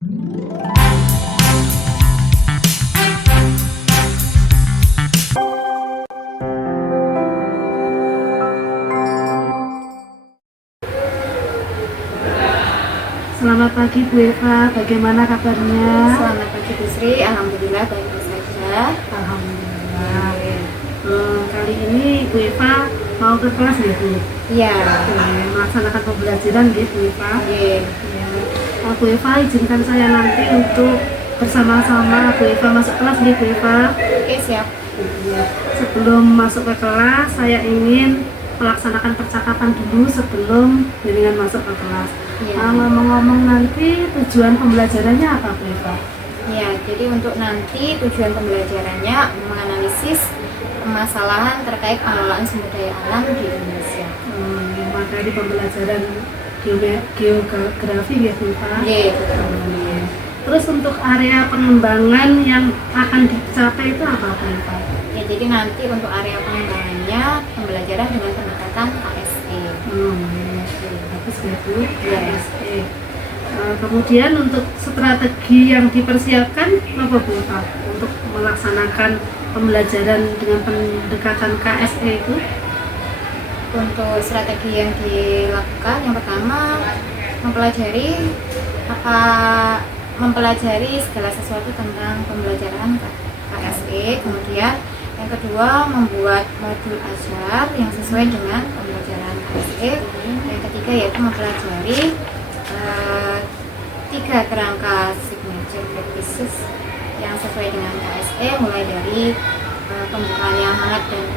Selamat pagi Bu Eva, bagaimana kabarnya? Selamat pagi Bu Sri, alhamdulillah baik saja. Alhamdulillah. Kali ini Bu Eva mau ke kelas ya Bu? Iya. Melaksanakan pembelajaran ya Bu Eva? Iya. Bu Eva izinkan saya nanti untuk bersama-sama Bu Eva masuk kelas ya Bu Eva? Oke, siap. Sebelum masuk ke kelas, saya ingin melaksanakan percakapan dulu sebelum dengan masuk ke kelas. Ngomong-ngomong nanti tujuan pembelajarannya apa Bu Eva? Ya, jadi untuk nanti tujuan pembelajarannya menganalisis permasalahan terkait pengelolaan sumber daya alam di Indonesia. Materi pembelajaran geografi ya Bu Eva? Iya. Terus untuk area pengembangan yang akan dicapai itu apa Bu Eva? Ya, jadi nanti untuk area pengembangannya pembelajaran dengan pendekatan ASE. Bagus ya Bu, ASE. Kemudian untuk strategi yang dipersiapkan apa Bu Eva untuk melaksanakan pembelajaran dengan pendekatan KSE itu? Untuk strategi yang dilakukan, yang pertama mempelajari segala sesuatu tentang pembelajaran KSE. Kemudian yang kedua membuat modul ajar yang sesuai dengan pembelajaran KSE. Yang ketiga yaitu mempelajari 3 kerangka signature practices yang sesuai dengan KSE, mulai dari pembukaan yang hangat dan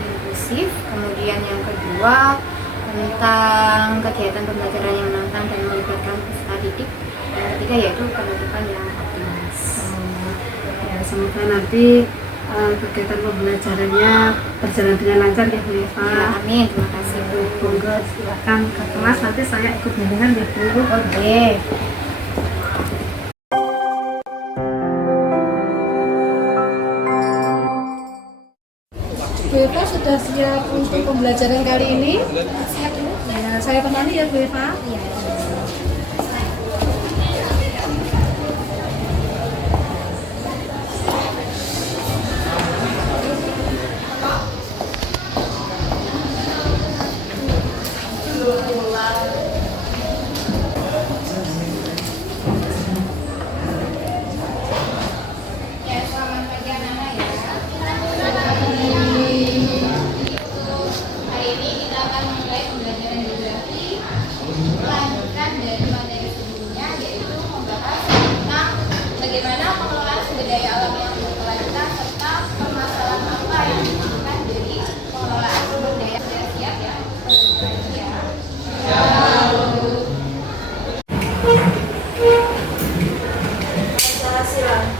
inklusif. Kemudian yang kedua tentang kegiatan pembelajaran yang menantang dan melibatkan peserta didik. Yang ketiga yaitu penutupan yang optimis. Ya, semoga nanti kegiatan pembelajarannya berjalan dengan lancar ya Bu Eva. Ya, amin, terima kasih Bu. Monggo silakan ke kelas, nanti saya ikut bimbingan ya Bu. Oke. Bu Eva sudah siap untuk pembelajaran kali ini? Siap Bu? Ya, saya temani ya Bu Eva. Iya. Bagaimana pengelolaan sumber daya alam yang berkelanjutan serta permasalahan apa yang ditimbulkan dari pengelolaan sumber daya. Siap ya?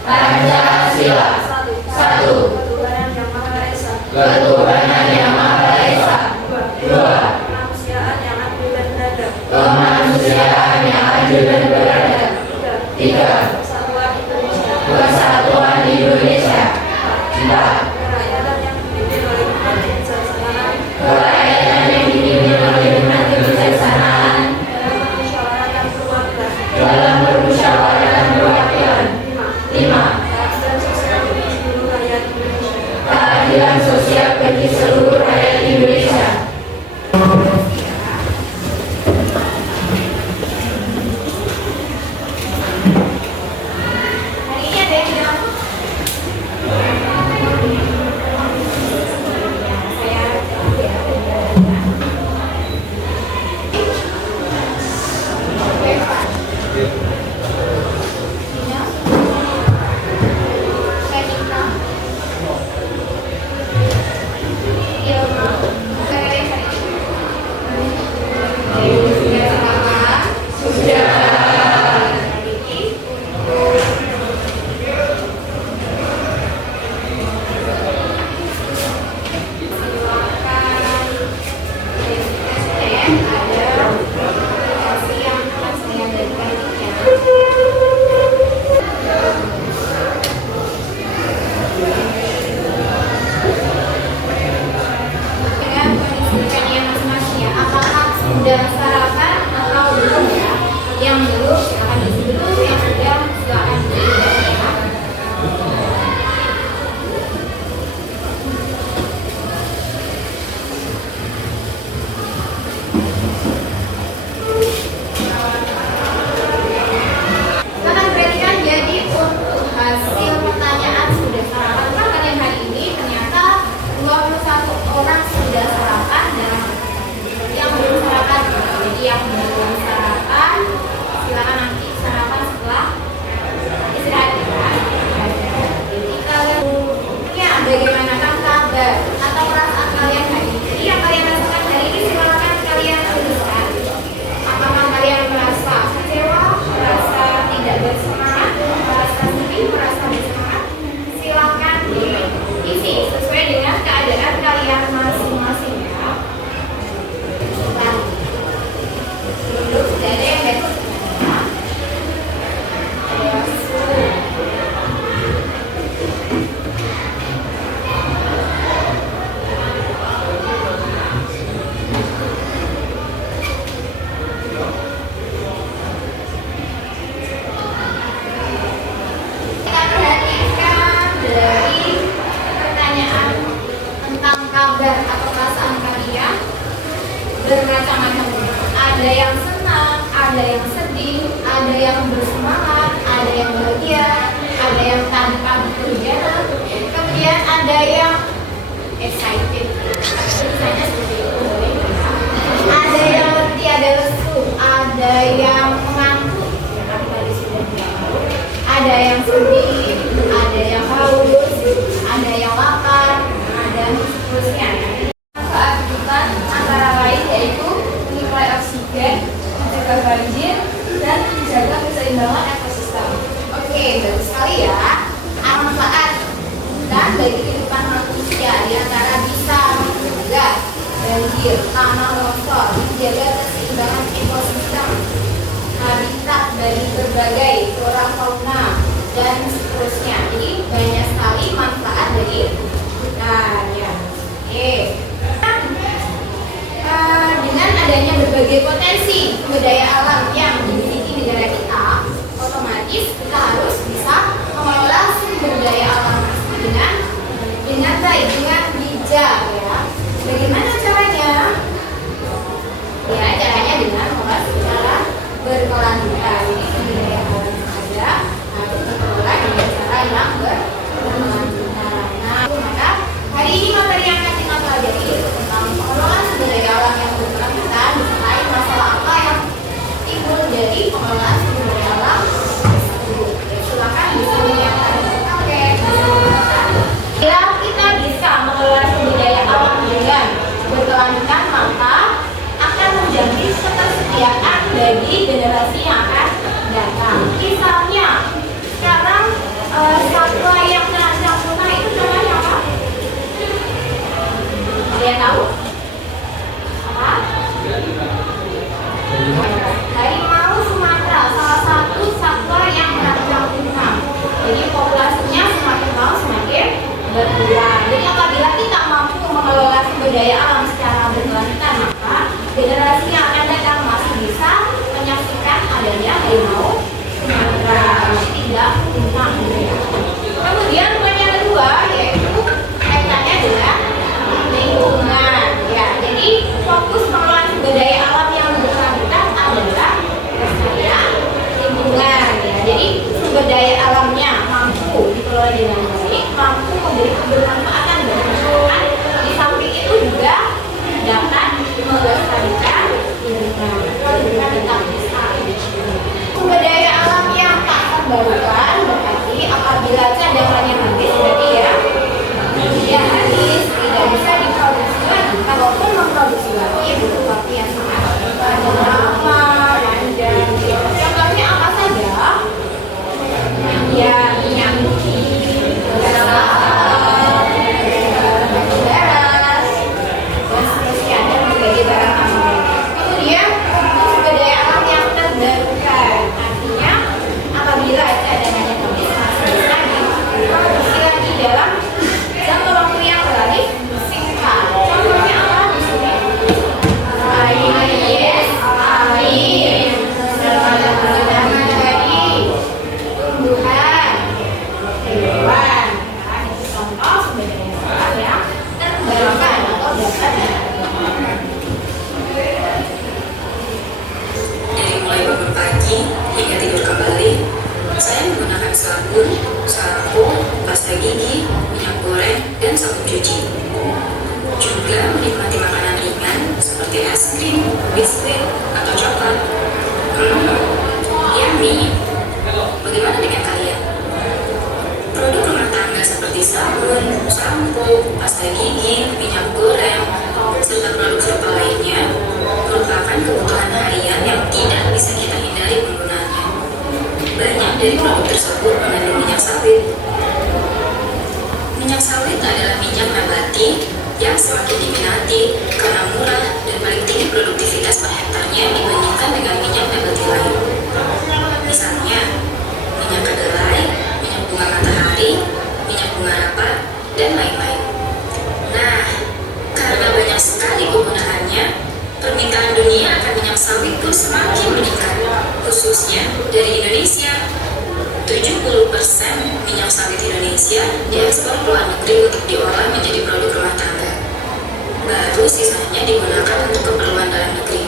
Pancasila. Satu. Ketuhanan yang Maha Esa. Ketuhanan yang Maha Esa. Dua. Kemanusiaan yang adil dan beradab. Kemanusiaan yang adil dan beradab. Tiga. Persatuan Indonesia. 4. Kerakyatan yang dipimpin oleh hikmat kebijaksanaan. Dalam bermusyawarah perwakilan. 5. Keadilan sosial bagi seluruh rakyat Indonesia. Ada yang senang, ada yang sedih, ada yang bersemangat, ada yang bahagia, ada yang tanpa berjalan, kemudian ada yang excited. Misalnya seperti itu. Ada yang letih, ada lesu, ada yang mengantuk, ya kan tadi sudah bilang. Ada yang sedih, ada yang haus, ada yang lapar, dan seterusnya. Manfaat hutan antara lain yaitu menyuplai oksigen, mencegah banjir, dan menjaga keseimbangan ekosistem. Oke, bagus sekali ya. Manfaat hutan bagi kehidupan manusia diantara bisa mencegah banjir, tanah longsor, menjaga keseimbangan ekosistem, habitat dari berbagai flora fauna, dan seterusnya. Jadi banyak sekali manfaat dari hutan ya. Oke. Dengan adanya berbagai potensi sumber daya alam yang dimiliki negara kita, otomatis kita harus bisa mengelola sumber daya alam dengan baik, dengan bijak ya. Bagaimana caranya? Ya, caranya dengan mengelola secara berkelanjutan. Jadi sumber daya alam yang ada harus dikelola dengan cara yang berkelanjutan. Nah, maka hari ini materi yang akan kita pelajari tentang pengelolaan sumber daya alam yang berkelanjutan, disertai masalah apa yang timbul dari pengelolaan sumber daya alam tersebut. Ya, silakan disiapkan. Oke. Bila kita bisa mengelola sumber daya alam dengan berkelanjutan, maka akan menjamin ketersediaan bagi generasi yang akan datang. Misalnya, sekarang satwa yang terancam punah itu namanya apa? Ada yang tahu? Apa? Harimau Sumatera, salah satu satwa yang terancam punah. Jadi populasinya semakin lama semakin berkurang. Jadi apabila kita mampu mengelola sumber daya alam secara berkelanjutan, maka generasi yang akan datang masih bisa menyaksikan adanya harimau Sumatera. Jadi tidak punah. Kemudian poin yang kedua yaitu kaitannya dengan lingkungan. Ya, jadi fokus pengelolaan sumber daya alam yang berkelanjutan adalah kelestarian lingkungan. Ya, jadi sumber daya alamnya mampu dikelola dengan baik, mampu memberi kebermanfaatan bagi masyarakat. Di samping itu juga dapat melestarikan lingkungan. Lingkungan tetap lestari. Sumber daya alam yang tak terbarukan berarti apabila cadangannya habis berarti ya habis, tidak bisa diproduksi lagi. Kalaupun memproduksi lagi butuh waktu yang sangat lama, panjang. Contohnya apa saja? Ya, minyak bumi, beras, dan seterusnya, dan berbagai barang tambang. Kemudian sumber daya alam yang terbarukan, artinya apabila cadangannya habis masih bisa diproduksi lagi dalam jangka waktu yang relatif singkat. Contohnya apa di sini? Air, terutama dari tumbuhan, hewan. Nah, itu contoh sumber daya alam yang terbarukan atau dapat Dari mulai bangun pagi hingga tidur kembali, saya menggunakan sabun, sampo, pasta gigi, minyak goreng, dan sabun cuci. Juga menikmati makanan ringan seperti es krim, biskuit, atau coklat. Yummy! Bagaimana dengan kalian? Produk rumah tangga seperti sabun, sampo, pasta gigi, minyak goreng, serta produk serupa lainnya merupakan kebutuhan harian yang tidak bisa kita hindari penggunaannya. Banyak dari produk tersebut mengandung minyak sawit. Minyak sawit adalah minyak nabati yang semakin diminati karena murah dan paling tinggi produktivitas per hektarnya dibandingkan dengan minyak nabati lain. Misalnya, minyak kedelai, minyak bunga matahari, minyak bunga rapat, dan lain-lain. Nah, karena banyak sekali penggunaannya, permintaan dunia akan minyak sawit pun semakin meningkat, khususnya dari Indonesia. 70% minyak sawit Indonesia diekspor ke luar negeri untuk diolah menjadi produk rumah tangga. Baru sisanya digunakan untuk keperluan dalam negeri.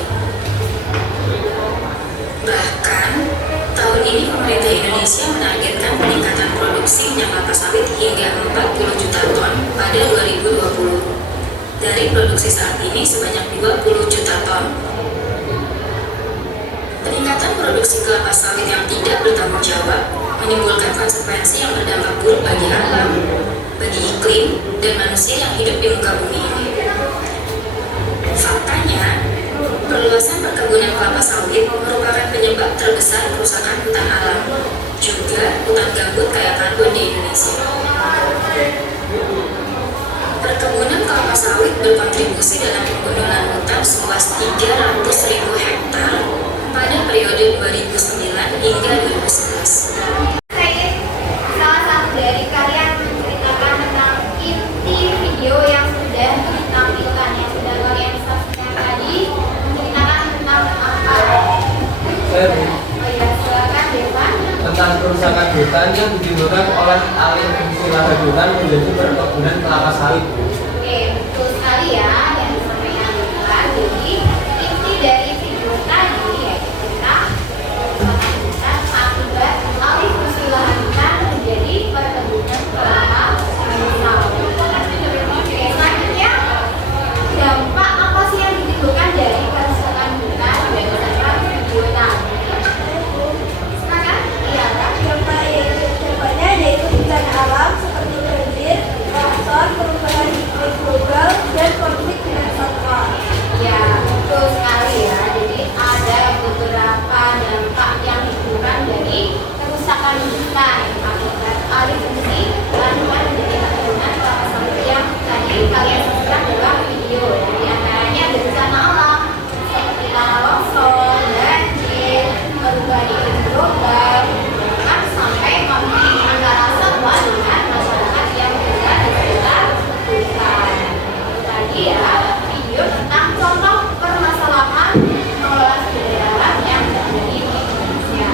pemerintah Indonesia menargetkan peningkatan produksi minyak kelapa sawit hingga 40 juta ton pada 2020 dari produksi saat ini sebanyak 20 juta ton. Peningkatan produksi kelapa sawit yang tidak bertanggung jawab menimbulkan konsekuensi yang berdampak buruk bagi alam, bagi iklim, dan manusia yang hidup di muka bumi ini. Faktanya, perluasan perkebunan kelapa sawit merupakan penyebab terbesar kerusakan hutan alam, juga hutan gambut kaya karbon di Indonesia. Perkebunan kelapa sawit berkontribusi dalam penggundulan hutan seluas 300.000 hektar pada periode 2009 hingga 2011. Salah satu dari kalian menceritakan tentang inti video yang sudah ditampilkan, yang sudah kalian saksikan tadi, menceritakan tentang apa? Oh ya, silakan Devan. Tentang kerusakan hutan yang ditimbulkan oleh alih fungsi lahan hutan menjadi perkebunan kelapa sawit. Oke, betul sekali ya yang disampaikan Devan. Jadi inti dari video tadi yaitu tentang kerusakan hutan akibat alih fungsi lahan hutan menjadi perkebunan kelapa sawit. Oke, selanjutnya dampak apa sih yang ditimbulkan dari kerusakan hutan berdasarkan video tadi? Silakan, iya Kak. Dampaknya yaitu bencana alam seperti banjir, longsor, perubahan iklim global, dan konflik dengan satwa. Ya, betul sekali ya. Jadi ada beberapa dampak yang ditimbulkan dari kerusakan hutan akibat alih fungsi lahan hutan menjadi perkebunan kelapa sawit yang tadi kalian saksikan dalam video. Ya, di antaranya bencana alam seperti tanah longsor, banjir, perubahan iklim global, bahkan sampai konflik antara satwa dengan masyarakat yang berada di sekitar hutan. Tadi ya video tentang contoh permasalahan pengelolaan sumber daya alam yang terjadi di Indonesia.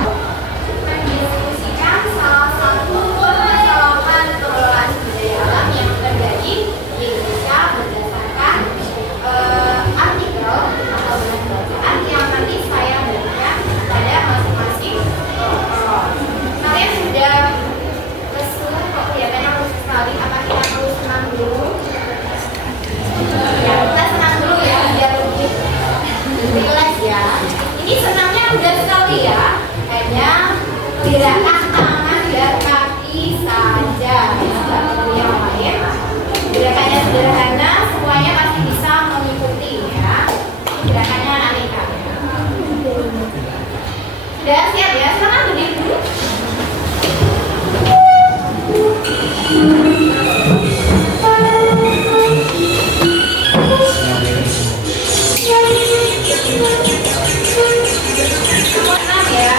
Mendiskusikan salah satu permasalahan pengelolaan sumber daya alam yang terjadi di Indonesia berdasarkan artikel atau bahan bacaan yang nanti saya berikan pada masing-masing kelompok. Kalian sudah kesulitan kok kelihatannya khusus sekali. Apa kita perlu senang dulu? Ya, kita senang dulu ya biar lebih relax ya. Ini senangnya mudah sekali ya. Hanya gerakan tangan dan kaki saja. Tidak perlu yang lain. Gerakannya sederhana, semuanya pasti bisa mengikuti ya. Gerakannya aneka. Sudah siap ya? Silakan berdiri dulu. Tenang ya.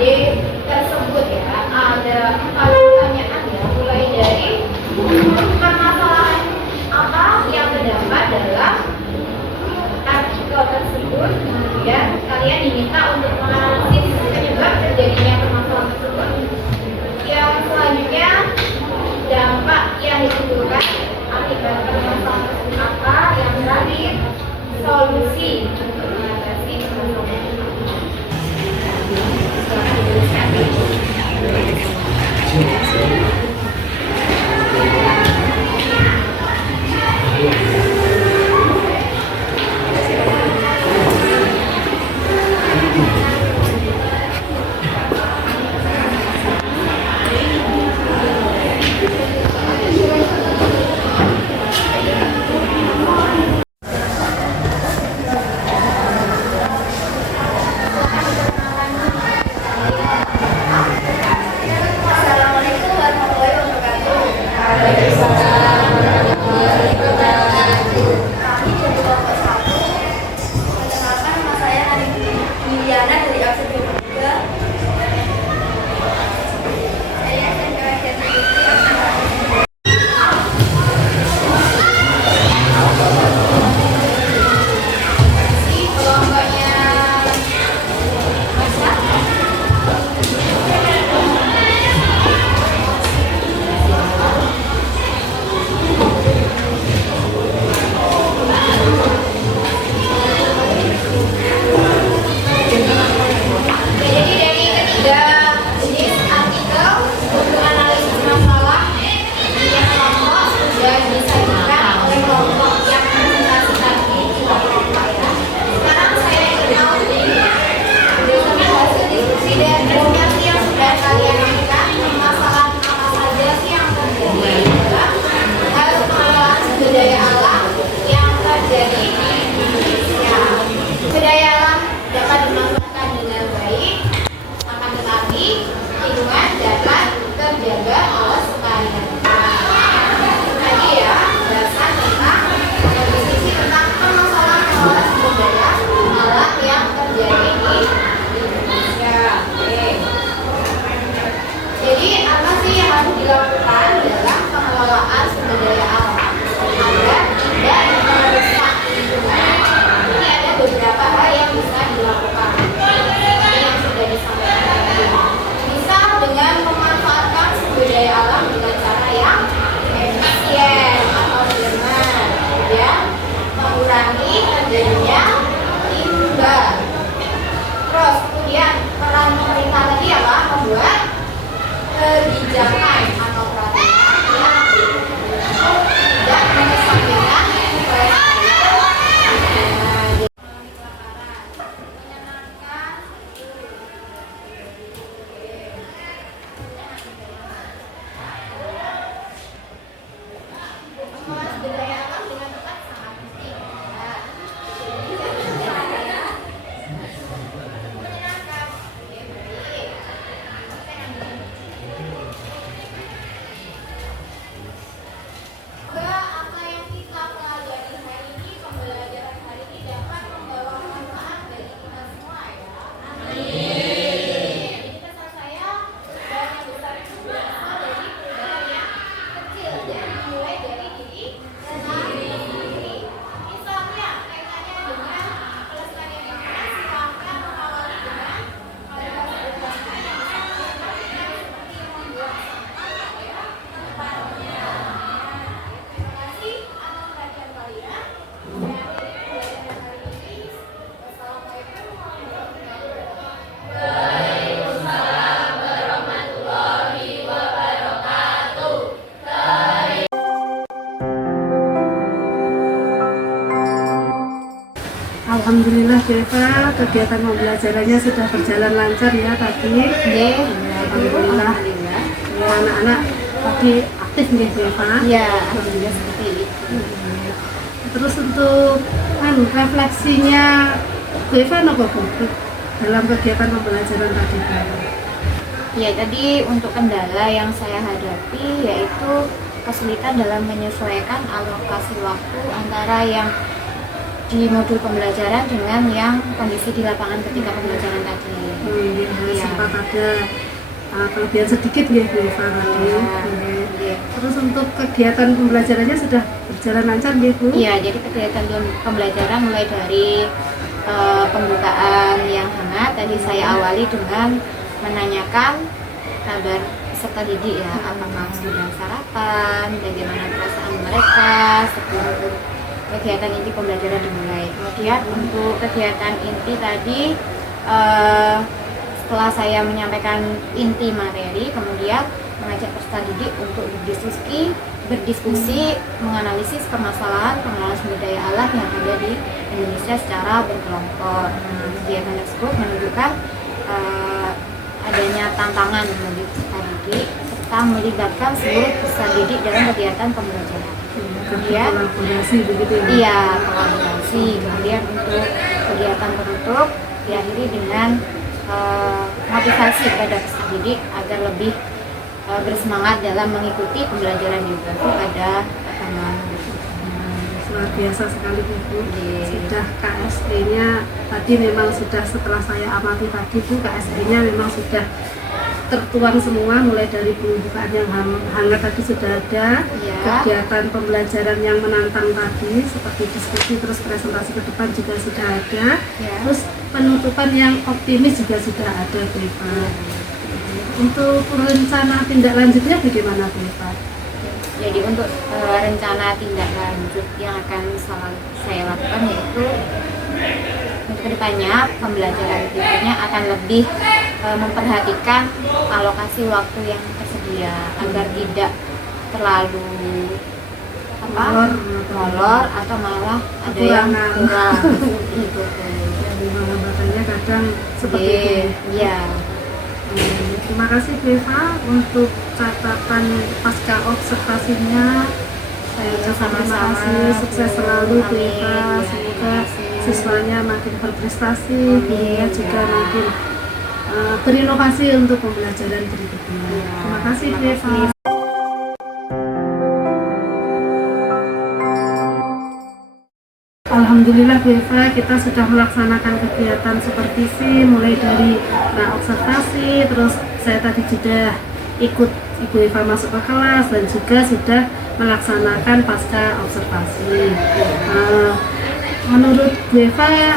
tersebut ya ada 4 pertanyaan ya, mulai dari permasalahan apa yang terdapat dalam artikel tersebut, kemudian kalian diminta untuk menganalisis penyebab terjadinya permasalahan tersebut. Yang selanjutnya, dampak yang ditimbulkan akibat permasalahan tersebut apa. Yang terakhir, solusi untuk mengatasi permasalahan. Silakan dituliskan. Assalamualaikum warahmatullahi wabarakatuh. Kami dari kelompok 1. Perkenalkan, nama saya Nani Liliana dari absen 23. Saya SMK Jati Putri absen 1. Si kelompoknya Masa. Jadi dari ketiga jenis artikel untuk analisis masalah yang kelompok sudah disajikan oleh kelompok yang presentasi tadi di kelompok ya. Sekarang saya ingin berdasarkan hasil diskusi dan presentation yang sudah kalian lakukan, permasalahan apa saja sih yang terjadi dalam hal pengelolaan sumber daya alam yang terjadi di Indonesia. Sumber daya alam dapat dimanfaatkan dengan baik, akan tetapi lingkungan dapat terjaga kelestarian. Tadi ya, bahasan tentang diskusi tentang permasalahan pengelolaan sumber daya alam yang terjadi di Indonesia. Oke. Jadi apa sih yang harus dilakukan dalam pengelolaan sumber daya alam agar tidak merusak lingkungan? Ini ada beberapa hal yang bisa dilakukan. Ini yang sudah disampaikan tadi. Bisa dengan memanfaatkan sumber daya alam dengan cara yang efisien atau benar, ya, mengurangi terjadinya limbah. Terus kemudian peran pemerintah tadi apa? Membuat kebijakan atau peraturan yang tidak mengesampingkan mengelola sumber daya alam dengan tepat sangat penting. Menyenangkan. Oke, baik. Semoga apa yang kita pelajari hari ini, pembelajaran hari ini dapat membawa manfaat bagi kita semua ya. Amin. Jadi pesan saya, perubahan yang besar itu berasal dari perubahan yang kecil dan dimulai dari diri sendiri. Misalnya kaitannya dengan pelestarian lingkungan, silahkan mengawali dengan hal-hal sederhana yang bisa kita lakukan seperti membuang sampah ya tempatnya. Terima kasih atas perhatian kalian. Saya akhiri pembelajaran hari ini. Wassalamualaikum warahmatullahi wabarakatuh. Alhamdulillah Deva, kegiatan pembelajarannya sudah berjalan lancar ya tadi. Alhamdulillah. Ya, anak-anak tadi aktif nih Deva. Ya, alhamdulillah seperti itu. Terus untuk refleksinya Deva apa Bu dalam kegiatan pembelajaran tadi? Ya, tadi untuk kendala yang saya hadapi yaitu kesulitan dalam menyesuaikan alokasi waktu antara yang di modul pembelajaran dengan yang kondisi di lapangan ketika pembelajaran tadi. Iya. Sempat ada kelebihan sedikit ya Bu Eva tadi. Iya. Iya. Terus untuk kegiatan pembelajarannya sudah berjalan lancar ya Bu? Iya, jadi kegiatan pembelajaran mulai dari pembukaan yang hangat tadi saya awali dengan menanyakan kabar peserta didik ya, apakah sudah sarapan, bagaimana perasaan mereka sebelum kegiatan inti pembelajaran dimulai. Kemudian untuk kegiatan inti tadi setelah saya menyampaikan inti materi, kemudian mengajak peserta didik untuk berdiskusi menganalisis permasalahan pengelolaan sumber daya alam yang ada di Indonesia secara berkelompok. Kegiatan tersebut menunjukkan adanya tantangan bagi peserta didik serta melibatkan seluruh peserta didik dalam kegiatan pembelajaran. Kemudian kolaborasi begitu ya? Iya, kolaborasi. Kemudian untuk kegiatan penutup diakhiri dengan motivasi kepada peserta didik agar lebih bersemangat dalam mengikuti pembelajaran geografi pada pertemuan. Luar biasa sekali Bu. Iya. Sudah KSE-nya tadi memang sudah, setelah saya amati tadi Bu, KSE-nya memang sudah tertuang semua, mulai dari pembukaan yang hangat tadi sudah ada, Iya. kegiatan pembelajaran yang menantang tadi seperti diskusi, terus presentasi ke depan juga sudah ada, Ya. terus penutupan yang optimis juga sudah ada Bu Eva. Untuk rencana tindak lanjutnya bagaimana Bu Eva? Jadi untuk rencana tindak lanjut yang akan saya lakukan yaitu untuk kedepannya pembelajaran berikutnya akan lebih memperhatikan alokasi waktu yang tersedia agar tidak terlalu molor atau malah ada yang kurang gitu. Jadi hambatannya kadang seperti itu. Iya. Terima kasih Bu Eva untuk catatan pasca observasinya. Saya ucapkan terima kasih, sukses selalu Bu Eva. Semoga siswanya makin berprestasi, hingga juga makin berinovasi untuk pembelajaran berikutnya. Terima kasih Bu Eva. Alhamdulillah Bu Eva, kita sudah melaksanakan kegiatan supervisi mulai dari observasi, terus saya tadi sudah ikut Ibu Eva masuk ke kelas dan juga sudah melaksanakan pasca observasi. Menurut Bu Eva,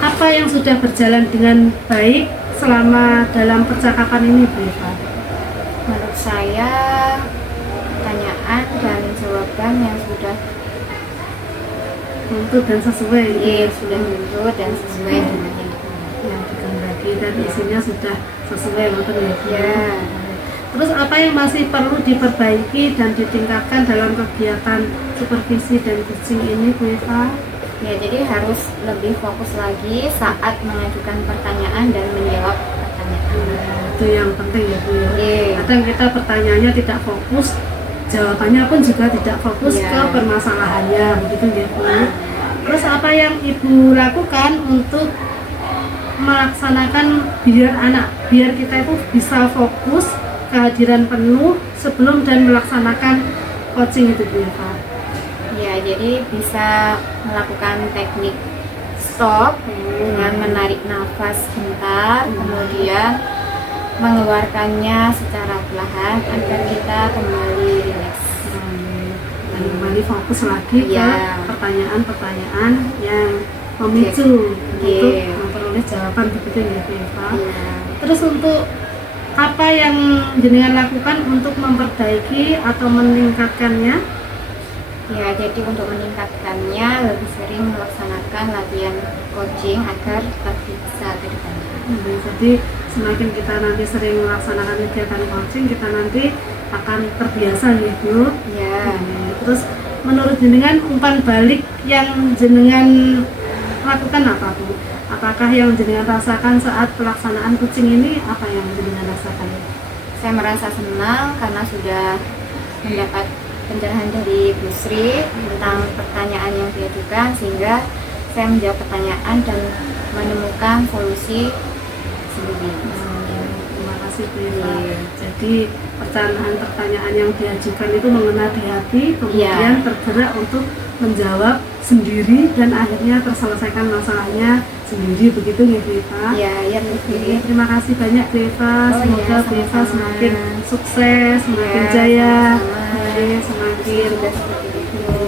apa yang sudah berjalan dengan baik selama dalam percakapan ini Bu Eva? Menurut saya pertanyaan dan jawaban yang sudah Untuk dan sesuai sudah tentu dan sesuai dengan yang dikehendaki dan isinya sudah sesuai betul ya. ya. Terus apa yang masih perlu diperbaiki dan ditingkatkan dalam kegiatan supervisi dan coaching ini Bu Eva? Ya, jadi harus lebih fokus lagi saat mengajukan pertanyaan dan menjawab pertanyaan. Itu yang penting ya Bu ya. Iya. Kadang kita pertanyaannya tidak fokus, jawabannya pun juga tidak fokus Iya. ke permasalahannya, begitu ya Bu. Terus apa yang Ibu lakukan untuk melaksanakan biar kita itu bisa fokus, kehadiran penuh sebelum dan melaksanakan coaching itu Bu Eva? Ya, jadi bisa melakukan teknik stop dengan menarik nafas sebentar, kemudian mengeluarkannya secara perlahan agar kita kembali rileks. Dan kembali fokus lagi ke Iya. pertanyaan-pertanyaan yang memicu untuk Iya. memperoleh jawaban begitu ya Bu Eva. Ya. Terus untuk apa yang jenengan lakukan untuk memperbaiki atau meningkatkannya? Ya, jadi untuk meningkatkannya lebih sering melaksanakan latihan coaching agar tetap bisa ke depannya. Jadi semakin kita nanti sering melaksanakan kegiatan coaching, kita nanti akan terbiasa ya Bu. Ya. Terus menurut jenengan umpan balik yang jenengan lakukan apa Bu? Apakah yang jenengan rasakan saat pelaksanaan coaching ini, apa yang jenengan rasakan? Saya merasa senang karena sudah mendapat pencerahan dari Bu Sri tentang pertanyaan yang diajukan, sehingga saya menjawab pertanyaan dan menemukan solusi sendiri. Terima kasih kasih Bu Eva. Iya. Jadi pertanyaan-pertanyaan yang diajukan itu mengena di hati, kemudian tergerak untuk menjawab sendiri dan akhirnya terselesaikan masalahnya sendiri, begitu ya Bu Eva? Iya, iya Oke, betul. terima kasih banyak Bu Eva. Oh, Semoga iya, Bu Eva sama-sama. semakin sukses, semakin Iya, jaya, sama-sama. semakin Juga seperti itu.